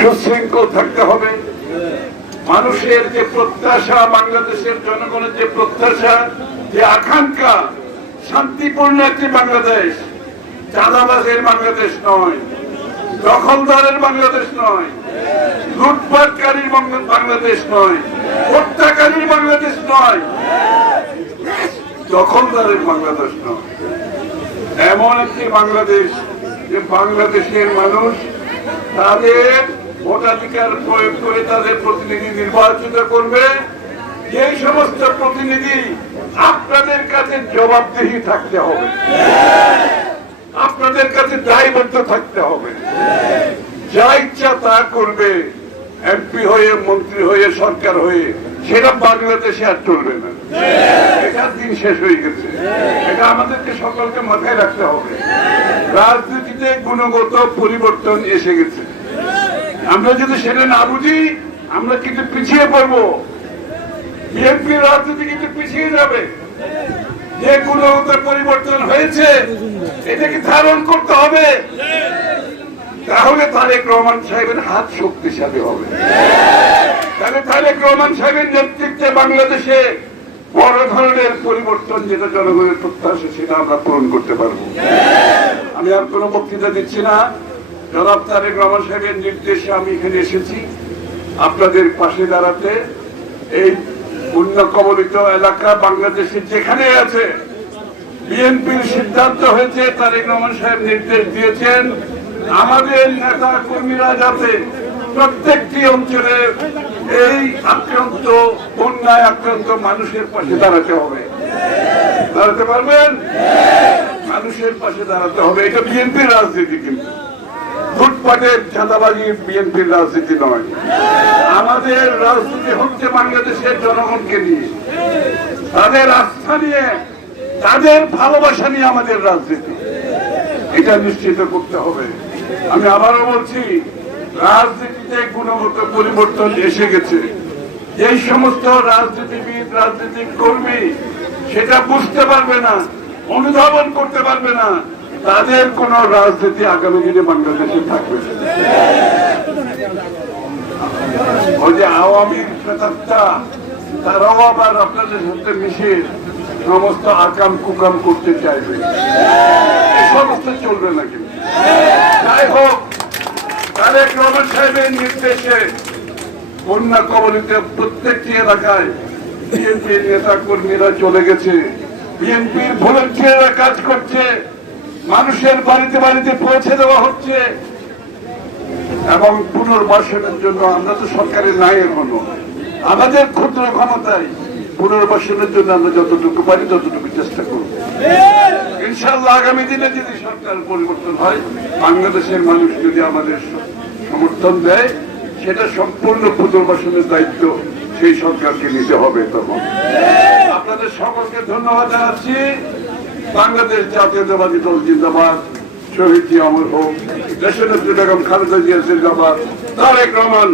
সুশৃঙ্খল থাকতে হবে। মানুষের যে প্রত্যাশা, বাংলাদেশের জনগণের যে প্রত্যাশা, যে আকাঙ্ক্ষা, শান্তিপূর্ণ একটি বাংলাদেশ, চাঁদাবাজের বাংলাদেশ নয়, দখলদারের বাংলাদেশ নয়, লুটপাটকারীর বাংলা- বাংলাদেশ নয়, হত্যাকারীর বাংলাদেশ নয়, দখলদারের বাংলাদেশ নয়। এমন একটি বাংলাদেশ যে বাংলাদেশের মানুষ তাদের ভোটাধিকার প্রয়োগ করে তাদের প্রতিনিধি নির্বাচিত করবে। এই সমস্ত প্রতিনিধি আপনাদের কাছে জবাবদিহি থাকতে হবে। আপনাদের কাছে দায়বদ্ধ থাকতে হবে। যা ইচ্ছা তা করবে। এমপি হয়ে, মন্ত্রী হয়ে, সরকার হয়ে, সেটা বাংলাদেশে আর চলবে না। এটার দিন শেষ হয়ে গেছে। এটা আমাদেরকে সকলকে মাথায় রাখতে হবে। রাজনীতিতে গুণগত পরিবর্তন এসে গেছে। আমরা যদি সেটা না বুঝি, আমরা কিন্তু পিছিয়ে পড়ব। বিএনপি রাজনীতি কিন্তু পিছিয়ে যাবে। যে গুণগত পরিবর্তন হয়েছে, এটাকে ধারণ করতে হবে। তাহলে তারেক রহমান সাহেবের হাত শক্তিশালী হবে। তাহলে তারেক রহমান সাহেবের নেতৃত্বে বাংলাদেশে বড় ধরনের পরিবর্তন যেটা জনগণের প্রত্যাশা, সেটা আমরা পূরণ করতে পারব। আমি আর কোনো বক্তৃতা দিচ্ছি না। জনাব তারেক রহমান সাহেবের নির্দেশে আমি এখানে এসেছি, আপনাদের পাশে দাঁড়াতে এই বন্য কবলিত এলাকা বাংলাদেশের যেখানে আছে, বিএনপির সিদ্ধান্ত হয়েছে, তারেক রহমান সাহেব নির্দেশ দিয়েছেন, আমাদের নেতা কর্মীরা যাতে প্রত্যেকটি অঞ্চলে এই আক্রান্ত, বন্যায় আক্রান্ত মানুষের পাশে দাঁড়াতে হবে। দাঁড়াতে পারবেন? মানুষের পাশে দাঁড়াতে হবে। এটা বিএনপির রাজনীতি কিন্তু। চাঁদাবাজি বিএনপির রাজনীতি নয়। আমাদের রাজনীতি হচ্ছে বাংলাদেশের জনগণকে নিয়ে। তাদের আস্থা নিয়ে, তাদের ভালোবাসা নিয়ে আমাদের রাজনীতি। এটা নিশ্চিত করতে হবে। আমি আবারও বলছি, রাজনীতিতে গুণগত পরিবর্তন এসে গেছে। এই সমস্ত রাজনীতিবিদ, রাজনৈতিক কর্মী, সেটা বুঝতে পারবে না, অনুধাবন করতে পারবে না তাদের কোন রাজনীতি আগামী দিনে বাংলাদেশে থাকবে ওই যে আওয়ামী প্রেতাত্মা তারাও আবার আপনাদের সাথে মিশে সমস্ত আকাম কুকাম করতে চাইবে। সমস্ত চলবে না কিন্তু। যাই হোক, তারেক রহমান সাহেবের নির্দেশে বন্যা কবলিত প্রত্যেকটি এলাকায় বিএনপির নেতা কর্মীরা চলে গেছে। বিএনপির ভলেন্টিয়াররা কাজ করছে। মানুষের বাড়িতে বাড়িতে পৌঁছে দেওয়া হচ্ছে। এবং পুনর্বাসনের জন্য আমরা তো সরকারের নাই এখনও। আমাদের ক্ষুদ্র ক্ষমতায় পুনর্বাসনের জন্য আমরা যতটুকু পারি ততটুকু চেষ্টা করব। ইনশাল্লাহ আগামী দিনে যদি সরকার পরিবর্তন হয়, বাংলাদেশের মানুষ যদি আমাদের সমর্থন দেয়, সেটা সম্পূর্ণ পুনর্বাসনের দায়িত্ব সেই সরকারকে নিতে হবে তখন। আপনাদের সকলকে ধন্যবাদ জানাচ্ছি। বাংলাদেশ জাতীয়তাবাদী দল জিন্দাবাদ, শহীদ অমর হোক দেশের নেত্রী বেগম খালেদা জিয়া জিন্দাবাদ, তারেক রহমান